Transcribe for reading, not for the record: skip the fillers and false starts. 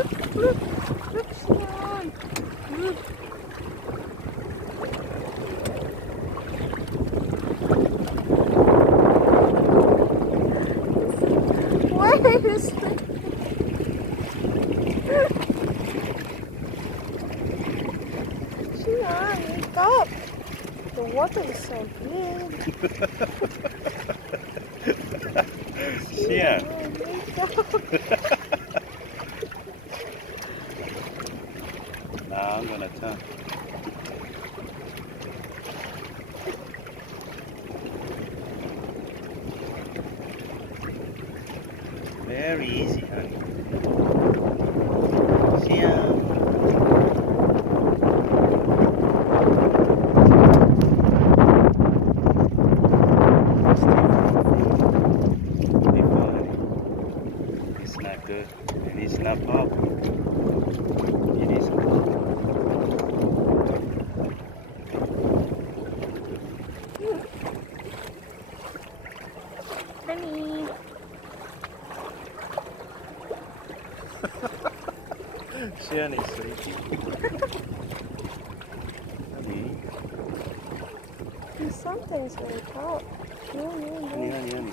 Look, Sian. Look. Where is it? Sian, wake up. The water is so big. Sian. Wake up. Now I'm gonna turn. Very easy, honey. Sian. It's not good and it's not powerful. It is Honey. Sian is sleepy. Honey, He sometimes wake up. No, no, no. honey, honey, honey.